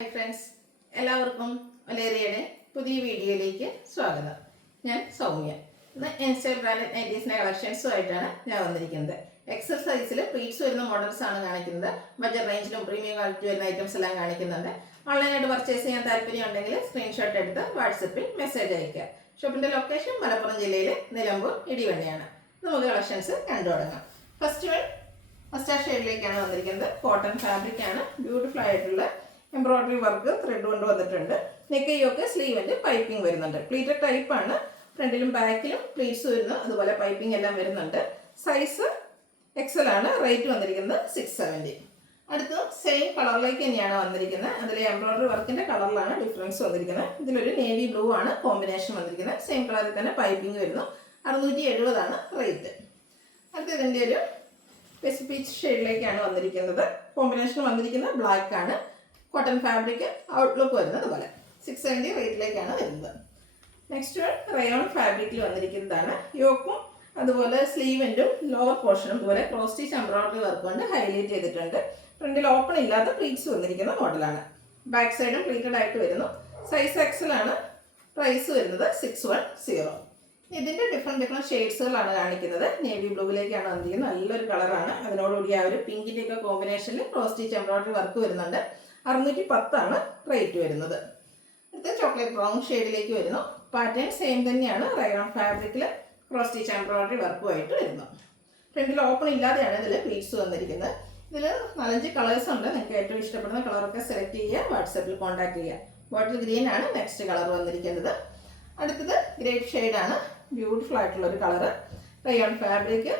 Hi friends, എല്ലാവർക്കും ഒലേറിയയുടെ പുതിയ വീഡിയോയിലേക്ക് സ്വാഗതം. ഞാൻ സൗമ്യ. ഇന്ന് ഇൻസ്റ്റൈൽ ബ്രാൻഡഡ് നൈറ്റീസിൻ്റെ കളക്ഷൻസുമായിട്ടാണ് ഞാൻ വന്നിരിക്കുന്നത്. എക്സൽ സൈസിൽ പ്ലീറ്റ്സ് വരുന്ന മോഡൽസ് ആണ് കാണിക്കുന്നത്. ബഡ്ജറ്റ് റേഞ്ചിലും പ്രീമിയം ക്വാളിറ്റി വരുന്ന ഐറ്റംസ് എല്ലാം കാണിക്കുന്നുണ്ട്. ഓൺലൈനായിട്ട് പർച്ചേസ് ചെയ്യാൻ താല്പര്യം ഉണ്ടെങ്കിൽ സ്ക്രീൻഷോട്ട് എടുത്ത് വാട്സപ്പിൽ മെസ്സേജ് അയയ്ക്കുക. ഷോപ്പിൻ്റെ ലൊക്കേഷൻ മലപ്പുറം ജില്ലയിലെ നിലമ്പൂർ ഇടിവണ്ണയാണ്. നമുക്ക് കളക്ഷൻസ് കണ്ടു തുടങ്ങാം. ഫസ്റ്റ് വൺ മസ്റ്റാർഡ് ഷെയ്ഡിലേക്കാണ് വന്നിരിക്കുന്നത്. കോട്ടൺ ഫാബ്രിക് ആണ്. ബ്യൂട്ടിഫുൾ ആയിട്ടുള്ള എംബ്രോയിഡറി വർക്ക് ത്രെഡ് കൊണ്ട് വന്നിട്ടുണ്ട്. നെക്കൈയൊക്കെ സ്ലീവിൻ്റെ പൈപ്പിംഗ് വരുന്നുണ്ട്. പ്ലീറ്റഡ് ടൈപ്പ് ആണ്. ഫ്രണ്ടിലും ബാക്കിലും പ്ലീറ്റ്സ് വരുന്നു, അതുപോലെ പൈപ്പിംഗ് എല്ലാം വരുന്നുണ്ട്. സൈസ് എക്സൽ ആണ്. റേറ്റ് വന്നിരിക്കുന്നത് 670. അടുത്ത് സെയിം കളറിലേക്ക് തന്നെയാണ് വന്നിരിക്കുന്നത്. അതിൽ എംബ്രോയിഡറി വർക്കിൻ്റെ കളറിലാണ് ഡിഫറൻസ് വന്നിരിക്കുന്നത്. ഇതിലൊരു നേവി ബ്ലൂ ആണ് കോമ്പിനേഷൻ വന്നിരിക്കുന്നത്. സെയിം കളറിൽ തന്നെ പൈപ്പിംഗ് വരുന്നു. 670 ആണ് റേറ്റ്. അടുത്ത് ഇതിൻ്റെ ഒരു പീച്ച് ഷെയ്ഡിലേക്കാണ് വന്നിരിക്കുന്നത്. കോമ്പിനേഷൻ വന്നിരിക്കുന്നത് ബ്ലാക്ക് ആണ്. കോട്ടൺ ഫാബ്രിക് ഔട്ട്ലുക്ക് വരുന്നത് പോലെ 670 റേറ്റിലേക്കാണ് വരുന്നത്. നെക്സ്റ്റ് വൺ റയോൺ ഫാബ്രിക്കിൽ വന്നിരിക്കുന്നതാണ്. യോക്കും അതുപോലെ സ്ലീവിൻ്റും ലോവർ പോർഷനും അതുപോലെ ക്രോസ് സ്റ്റിച്ച് എംബ്രോയിഡറി വർക്ക് കൊണ്ട് ഹൈലൈറ്റ് ചെയ്തിട്ടുണ്ട്. ഫ്രണ്ടിൽ ഓപ്പൺ ഇല്ലാത്ത പ്ലീറ്റ്സ് വന്നിരിക്കുന്ന മോഡലാണ്. ബാക്ക് സൈഡും പ്ലീറ്റഡ് ആയിട്ട് വരുന്നു. സൈസ് എക്സൽ ആണ്. പ്രൈസ് വരുന്നത് 610. ഇതിൻ്റെ ഡിഫറെൻറ്റ് ഷെയ്ഡ്സുകളാണ് കാണിക്കുന്നത്. നേവി ബ്ലൂവിലേക്കാണ് വന്നിരിക്കുന്നത്. നല്ലൊരു കളറാണ്. അതിനോടുകൂടി ആ ഒരു പിങ്കിൻ്റെയൊക്കെ കോമ്പിനേഷനിൽ ക്രോസ് സ്റ്റിച്ച് എംബ്രോയിഡറി വർക്ക് വരുന്നുണ്ട്. 610 ആണ് റേറ്റ് വരുന്നത്. അടുത്ത ചോക്ലേറ്റ് ബ്രൗൺ ഷെയ്ഡിലേക്ക് വരുന്നു. പാറ്റേൺ സെയിം തന്നെയാണ്. റയോൺ ഫാബ്രിക്കിൽ ക്രോസ് സ്റ്റിച്ച് എംബ്രോയിഡറി വർക്കുമായിട്ട് വരുന്നു. ഫ്രണ്ടിൽ ഓപ്പൺ ഇല്ലാതെയാണ് ഇതിൽ പ്ലീറ്റ്സ് വന്നിരിക്കുന്നത്. ഇതിൽ 4-5 കളേഴ്സ് ഉണ്ട്. നിങ്ങൾക്ക് ഏറ്റവും ഇഷ്ടപ്പെടുന്ന കളറൊക്കെ സെലക്ട് ചെയ്യുക. വാട്സപ്പിൽ കോൺടാക്ട് ചെയ്യുക. ബോട്ടിൽ ഗ്രീൻ ആണ് നെക്സ്റ്റ് കളർ വന്നിരിക്കുന്നത്. അടുത്തത് ഗ്രേപ്പ് ഷെയ്ഡാണ്. ബ്യൂട്ടിഫുൾ ആയിട്ടുള്ള ഒരു കളറ്. റയോൺ ഫാബ്രിക്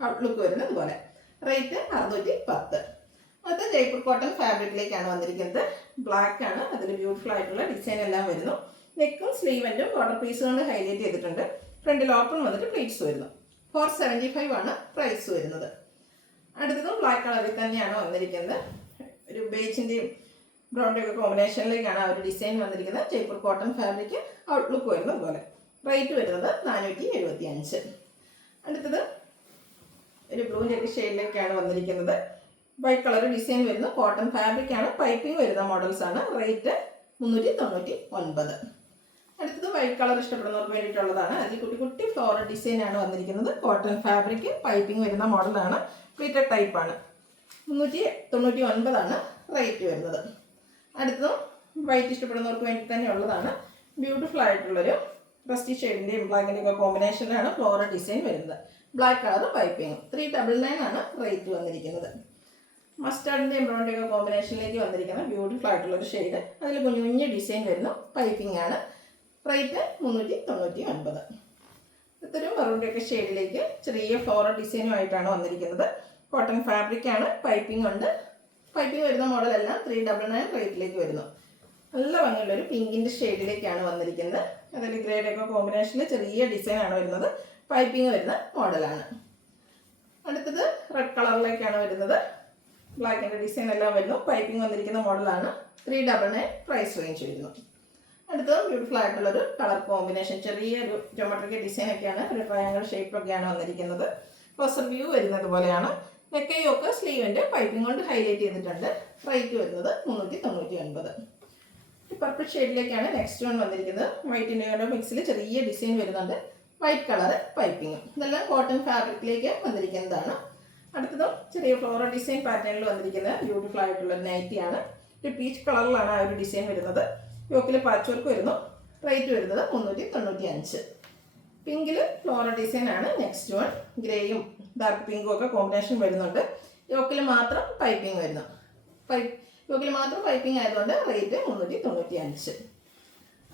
ഔട്ട്ലുക്ക് വരുന്നത് പോലെ. റേറ്റ് 610. അത് ജയ്പൂർ കോട്ടൺ ഫാബ്രിക്കിലേക്കാണ് വന്നിരിക്കുന്നത്. ബ്ലാക്ക് ആണ്. അതിൽ ബ്യൂട്ടിഫുൾ ആയിട്ടുള്ള ഡിസൈൻ എല്ലാം വരുന്നു. നെക്കും സ്ലീവൻറ്റും കോട്ടൺ പീസ് കൊണ്ട് ഹൈലൈറ്റ് ചെയ്തിട്ടുണ്ട്. ഫ്രണ്ടിൽ ഓപ്പൺ വന്നിട്ട് പ്ലീറ്റ്സ് വരുന്നു. 475 ആണ് പ്രൈസ് വരുന്നത്. അടുത്തതും ബ്ലാക്ക് കളറിൽ തന്നെയാണ് വന്നിരിക്കുന്നത്. ഒരു ബേജിൻ്റെയും ബ്രൗണിൻ്റെയും ഒക്കെ കോമ്പിനേഷനിലേക്കാണ് ആ ഒരു ഡിസൈൻ വന്നിരിക്കുന്നത്. ജയ്പൂർ കോട്ടൺ ഫാബ്രിക് ഔട്ട്ലുക്ക് വരുന്നത് പോലെ. റേറ്റ് വരുന്നത് 475. അടുത്തത് ഒരു ബ്ലൂവിൻ്റെ ഷെയ്ഡിലേക്കാണ് വന്നിരിക്കുന്നത്. വൈറ്റ് കളർ ഡിസൈൻ വരുന്നു. കോട്ടൺ ഫാബ്രിക് ആണ്. പൈപ്പിംഗ് വരുന്ന മോഡൽസ് ആണ്. റേറ്റ് 399. അടുത്തത് വൈറ്റ് കളർ ഇഷ്ടപ്പെടുന്നവർക്ക് വേണ്ടിയിട്ടുള്ളതാണ്. അതിൽ കുട്ടി കുട്ടി ഫ്ലോറൽ ഡിസൈൻ ആണ് വന്നിരിക്കുന്നത്. കോട്ടൺ ഫാബ്രിക് പൈപ്പിംഗ് വരുന്ന മോഡലാണ്. പ്ലീറ്റഡ് ടൈപ്പ് ആണ്. 399 ആണ് റേറ്റ് വരുന്നത്. അടുത്തതും വൈറ്റ് ഇഷ്ടപ്പെടുന്നവർക്ക് വേണ്ടി തന്നെ ഉള്ളതാണ്. ബ്യൂട്ടിഫുൾ ആയിട്ടുള്ളൊരു റസ്റ്റി ഷെയ്ഡിൻ്റെയും ബ്ലാക്കിൻ്റെയും ഒക്കെ കോമ്പിനേഷനിലാണ് ഫ്ലോറൽ ഡിസൈൻ വരുന്നത്. Black colour piping. 399 ആണ് റേറ്റ് വന്നിരിക്കുന്നത്. മസ്റ്റാർഡിൻ്റെ എംബ്രോയിഡറി ഒക്കെ കോമ്പിനേഷനിലേക്ക് വന്നിരിക്കുന്ന ബ്യൂട്ടിഫുൾ ആയിട്ടുള്ളൊരു ഷെയ്ഡ്. അതിൽ കുഞ്ഞു കുഞ്ഞ് ഡിസൈൻ വരുന്നു. പൈപ്പിംഗ് ആണ്. റേറ്റ് 399. ഇതൊരു മെറൂണിൻ്റെയൊക്കെ ഷെയ്ഡിലേക്ക് ചെറിയ ഫ്ലോറൽ ഡിസൈനുമായിട്ടാണ് വന്നിരിക്കുന്നത്. കോട്ടൺ ഫാബ്രിക് ആണ്. പൈപ്പിംഗ് ഉണ്ട്. പൈപ്പിംഗ് വരുന്ന മോഡലെല്ലാം 399 റേറ്റിലേക്ക് വരുന്നു. നല്ല ഭംഗിയുള്ളൊരു പിങ്കിൻ്റെ ഷെയ്ഡിലേക്കാണ് വന്നിരിക്കുന്നത്. അതിൽ ഗ്രേഡൊക്കെ കോമ്പിനേഷനിൽ ചെറിയ ഡിസൈനാണ് വരുന്നത്. പൈപ്പിംഗ് വരുന്ന മോഡലാണ്. അടുത്തത് റെഡ് കളറിലേക്കാണ് വരുന്നത്. ബ്ലാക്കിൻ്റെ ഡിസൈൻ എല്ലാം വരുന്നു. പൈപ്പിംഗ് വന്നിരിക്കുന്ന മോഡലാണ്. 399 പ്രൈസ് റേഞ്ച് വരുന്നു. അടുത്തത് ബ്യൂട്ടിഫുൾ ആയിട്ടുള്ളൊരു കളർ കോമ്പിനേഷൻ. ചെറിയൊരു ജോമെട്രിക്കൽ ഡിസൈൻ ഒക്കെയാണ്. ഒരു ട്രയാങ്കിൾ ഷേപ്പൊക്കെയാണ് വന്നിരിക്കുന്നത്. ക്ലോസർ വ്യൂ വരുന്നത് പോലെയാണ്. നെക്കൈയൊക്കെ സ്ലീവിൻ്റെ പൈപ്പിംഗ് കൊണ്ട് ഹൈലൈറ്റ് ചെയ്തിട്ടുണ്ട്. റേറ്റ് വരുന്നത് 399. പർപ്പിൾ ഷെയ്ഡിലേക്കാണ് നെക്സ്റ്റ് വൺ വന്നിരിക്കുന്നത്. വൈറ്റിൻ്റെ മിക്സിൽ ചെറിയ ഡിസൈൻ വരുന്നുണ്ട്. White colour piping. ഇതെല്ലാം കോട്ടൺ ഫാബ്രിക്കിലേക്ക് വന്നിരിക്കുന്നതാണ്. അടുത്തതും ചെറിയ ഫ്ലോറൽ ഡിസൈൻ പാറ്റേണിൽ വന്നിരിക്കുന്ന ബ്യൂട്ടിഫുൾ ആയിട്ടുള്ള നൈറ്റിയാണ്. ഒരു പീച്ച് കളറിലാണ് ആ ഒരു ഡിസൈൻ വരുന്നത്. യോക്കിൽ പാച്ച് വർക്ക് വരുന്നു. റേറ്റ് വരുന്നത് 395. പിങ്കിൽ ഫ്ലോറൽ ഡിസൈൻ ആണ് നെക്സ്റ്റ് വൺ. ഗ്രേയും ഡാർക്ക് പിങ്കും ഒക്കെ കോമ്പിനേഷൻ വരുന്നുണ്ട്. യോക്കിൽ മാത്രം പൈപ്പിംഗ് വരുന്നു. യോക്കിൽ മാത്രം പൈപ്പിംഗ് ആയതുകൊണ്ട് റേറ്റ് 395.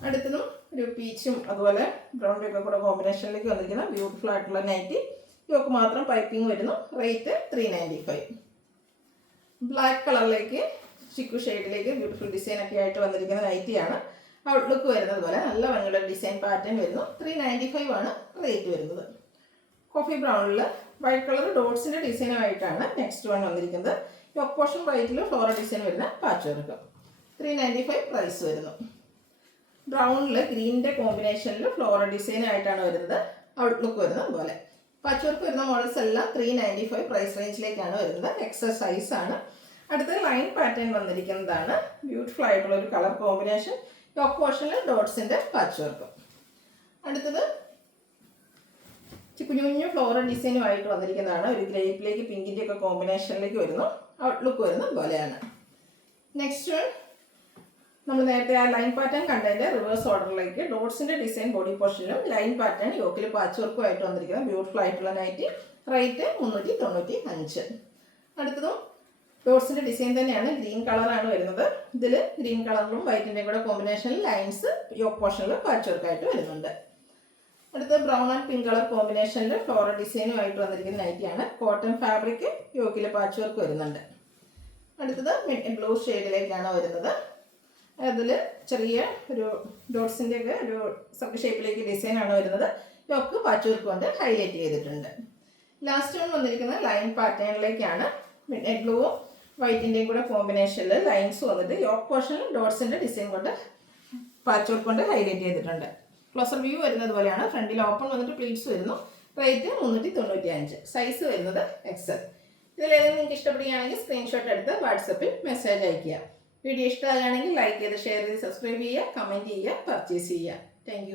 അടുത്തതും ഒരു പീച്ചും അതുപോലെ ബ്രൗണിൻ്റെ ഒക്കെ കൂടെ കോമ്പിനേഷനിലേക്ക് വന്നിരിക്കുന്ന ബ്യൂട്ടിഫുൾ ആയിട്ടുള്ള നൈറ്റി. യോക്ക് മാത്രം പൈപ്പിംഗ് വരുന്നു. റേറ്റ് 395. ബ്ലാക്ക് കളറിലേക്ക് ചിക്കു ഷെയ്ഡിലേക്ക് ബ്യൂട്ടിഫുൾ ഡിസൈൻ ഒക്കെ ആയിട്ട് വന്നിരിക്കുന്ന നൈറ്റിയാണ്. ഔട്ട്ലുക്ക് വരുന്നത് പോലെ നല്ല ഭംഗിയുള്ള ഡിസൈൻ പാറ്റേൺ വരുന്നു. 395 ആണ് റേറ്റ് വരുന്നത്. കോഫി ബ്രൗണിൽ വൈറ്റ് കളർ ഡോട്ട്സിൻ്റെ ഡിസൈനുമായിട്ടാണ് നെക്സ്റ്റ് വൺ വന്നിരിക്കുന്നത്. യോക്ക് പോർഷൻ വൈറ്റിൽ ഫ്ലോറൽ ഡിസൈൻ വരുന്ന പാച്ച് വർക്ക്. 395 പ്രൈസ് വരുന്നു. ബ്രൗണിൽ ഗ്രീനിൻ്റെ കോമ്പിനേഷനിൽ ഫ്ലോറൽ ഡിസൈൻ ആയിട്ടാണ് വരുന്നത്. ഔട്ട്ലുക്ക് വരുന്നത് പോലെ. പാച്ച് വർക്ക് വരുന്ന മോഡൽസ് എല്ലാം 395 പ്രൈസ് റേഞ്ചിലേക്കാണ് വരുന്നത്. എക്സൽ സൈസ് ആണ്. അടുത്ത ലൈൻ പാറ്റേൺ വന്നിരിക്കുന്നതാണ്. ബ്യൂട്ടിഫുൾ ആയിട്ടുള്ള ഒരു കളർ കോമ്പിനേഷൻ. യോക്ക് പോർഷനിൽ ഡോട്ട്സിൻ്റെ പാച്ച് വർക്ക്. അടുത്തത് കുഞ്ഞു കുഞ്ഞു ഫ്ലോറൽ ഡിസൈനുമായിട്ട് വന്നിരിക്കുന്നതാണ്. ഒരു ഗ്രേപ്പിലേക്ക് പിങ്കിൻ്റെ ഒക്കെ കോമ്പിനേഷനിലേക്ക് വരുന്നു. ഔട്ട്ലുക്ക് വരുന്ന പോലെയാണ്. നെക്സ്റ്റ് നമ്മൾ നേരത്തെ ആ ലൈൻ പാറ്റേൺ കണ്ടതിൻ്റെ റിവേഴ്സ് ഓർഡറിലേക്ക് ഡോട്ട്സിൻ്റെ ഡിസൈൻ ബോഡി പോർഷനിലും ലൈൻ പാറ്റേൺ യോക്കിൽ പാച്ച് വർക്കും ആയിട്ട് വന്നിരിക്കുന്നത് ബ്യൂട്ടിഫുൾ ആയിട്ടുള്ള നൈറ്റി. റേറ്റ് 395. അടുത്തതും ഡോട്ട്സിൻ്റെ ഡിസൈൻ തന്നെയാണ്. ഗ്രീൻ കളറാണ് വരുന്നത്. ഇതിൽ ഗ്രീൻ കളറിലും വൈറ്റിൻ്റെയും കൂടെ കോമ്പിനേഷനിൽ ലൈൻസ് യോക്ക് പോർഷനിൽ പാച്ച് വർക്കായിട്ട് വരുന്നുണ്ട്. അടുത്ത ബ്രൗൺ ആൻഡ് പിങ്ക് കളർ കോമ്പിനേഷനിൽ ഫ്ലോറൽ ഡിസൈനുമായിട്ട് വന്നിരിക്കുന്ന നൈറ്റിയാണ്. കോട്ടൺ ഫാബ്രിക് യോക്കിൽ പാച്ച് വർക്ക് വരുന്നുണ്ട്. അടുത്തത് ബ്ലൂ ഷെയ്ഡിലേക്കാണ് വരുന്നത്. അതിൽ ചെറിയ ഒരു ഡോട്ട്സിൻ്റെ ഒക്കെ ഒരു സർക്കിൾ ഷേപ്പിലേക്ക് ഡിസൈനാണ് വരുന്നത്. യോക്ക് പാച്ച് വർക്ക് കൊണ്ട് ഹൈലൈറ്റ് ചെയ്തിട്ടുണ്ട്. ലാസ്റ്റ് വൺ വന്നിരിക്കുന്നത് ലൈൻ പാറ്റേണിലേക്കാണ്. ബ്ലൂവും വൈറ്റിൻ്റെയും കൂടെ കോമ്പിനേഷനിൽ ലൈൻസ് വന്നിട്ട് യോക്ക് പോർഷനിൽ ഡോട്ട്സിൻ്റെ ഡിസൈൻ കൊണ്ട് പാച്ച് വർക്ക് കൊണ്ട് ഹൈലൈറ്റ് ചെയ്തിട്ടുണ്ട്. ക്ലോസർ വ്യൂ വരുന്നത് പോലെയാണ്. ഫ്രണ്ടിൽ ഓപ്പൺ വന്നിട്ട് പ്ലീറ്റ്സ് വരുന്നു. റേറ്റ് 395. സൈസ് വരുന്നത് XL. ഇതിലേതെങ്കിലും നിങ്ങൾക്ക് ഇഷ്ടപ്പെടുകയാണെങ്കിൽ സ്ക്രീൻഷോട്ട് എടുത്ത് വാട്സപ്പിൽ മെസ്സേജ് അയയ്ക്കുക. വീഡിയോ ഇഷ്ടമാകുകയാണെങ്കിൽ ലൈക്ക് ചെയ്ത് ഷെയർ ചെയ്ത് സബ്സ്ക്രൈബ് ചെയ്യുക, കമൻറ്റ് ചെയ്യുക, പർച്ചേസ് ചെയ്യുക. താങ്ക്